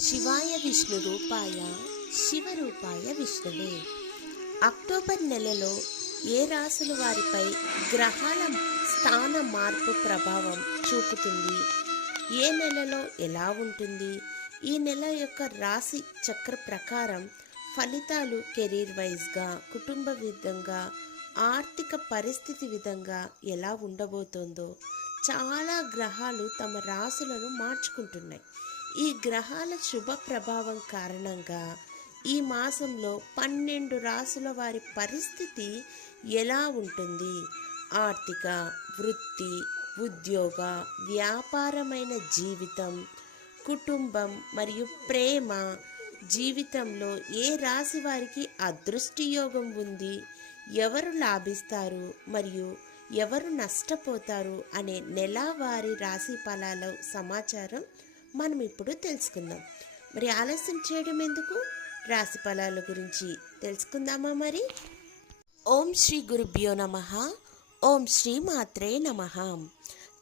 శివాయ విష్ణు రూపాయ శివరూపాయ విష్ణువే. అక్టోబర్ నెలలో ఏ రాసుల వారిపై గ్రహాల స్థాన మార్పు ప్రభావం చూపుతుంది? ఏ నెలలో ఎలా ఉంటుంది? ఈ నెల యొక్క రాశి చక్ర ప్రకారం ఫలితాలు కెరీర్ వైజ్గా కుటుంబ విధంగా ఆర్థిక పరిస్థితి విధంగా ఎలా ఉండబోతోందో చాలా గ్రహాలు తమ రాసులను మార్చుకుంటున్నాయి. ఈ గ్రహాల శుభ ప్రభావం కారణంగా ఈ మాసంలో పన్నెండు రాసుల వారి పరిస్థితి ఎలా ఉంటుంది? ఆర్థిక వృత్తి ఉద్యోగ వ్యాపారమైన జీవితం కుటుంబం మరియు ప్రేమ జీవితంలో ఏ రాశి వారికి అదృష్టి యోగం ఉంది? ఎవరు లాభిస్తారు? మరియు ఎవరు నష్టపోతారు? అనే నెలవారీ రాశి ఫలాల సమాచారం మనం ఇప్పుడు తెలుసుకుందాం. మరి ఆలస్యం చేయడం ఎందుకు? రాశి ఫలాల గురించి తెలుసుకుందామా మరి? ఓం శ్రీ గురుభ్యో నమ. ఓం శ్రీ మాత్రే నమ.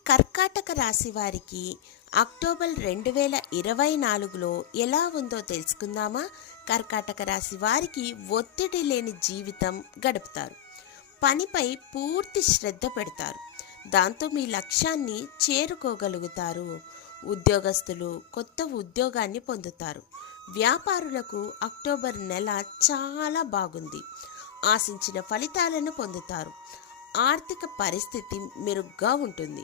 కర్కాటక రాశి వారికి అక్టోబర్ రెండు వేల ఇరవై నాలుగులో ఎలా ఉందో తెలుసుకుందామా? కర్కాటక రాశి వారికి ఒత్తిడి లేని జీవితం గడుపుతారు. పనిపై పూర్తి శ్రద్ధ పెడతారు. దాంతో మీ లక్ష్యాన్ని చేరుకోగలుగుతారు. ఉద్యోగస్తులు కొత్త ఉద్యోగాన్ని పొందుతారు. వ్యాపారులకు అక్టోబర్ నెల చాలా బాగుంది. ఆశించిన ఫలితాలను పొందుతారు. ఆర్థిక పరిస్థితి మెరుగ్గా ఉంటుంది.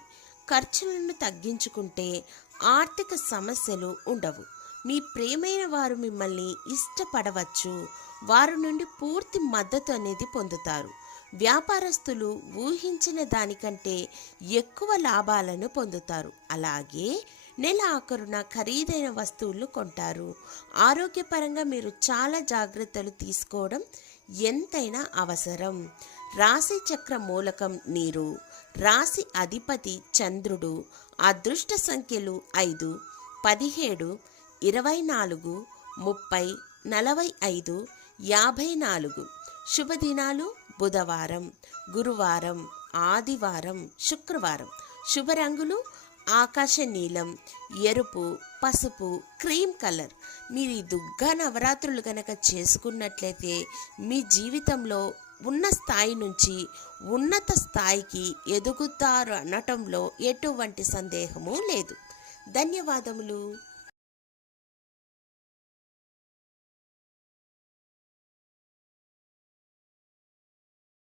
ఖర్చులను తగ్గించుకుంటే ఆర్థిక సమస్యలు ఉండవు. మీ ప్రేమైన వారు మిమ్మల్ని ఇష్టపడవచ్చు. వారి నుండి పూర్తి మద్దతు అనేది పొందుతారు. వ్యాపారస్తులు ఊహించిన దానికంటే ఎక్కువ లాభాలను పొందుతారు. అలాగే నెల ఆఖరున ఖరీదైన వస్తువులు కొంటారు. ఆరోగ్యపరంగా మీరు చాలా జాగ్రత్తలు తీసుకోవడం ఎంతైనా అవసరం. రాశి చక్ర మూలకం నీరు. రాశి అధిపతి చంద్రుడు. అదృష్ట సంఖ్యలు ఐదు పదిహేడు ఇరవై నాలుగు ముప్పై నలభై ఐదు యాభై నాలుగు. శుభదినాలు బుధవారం గురువారం ఆదివారం శుక్రవారం. శుభరంగులు ఆకాశ నీలం ఎరుపు పసుపు క్రీమ్ కలర్. మీరు ఈ దుర్గా నవరాత్రులు కనుక చేసుకున్నట్లయితే మీ జీవితంలో ఉన్న స్థాయి నుంచి ఉన్నత స్థాయికి ఎదుగుతారు అనటంలో ఎటువంటి సందేహము లేదు. ధన్యవాదములు.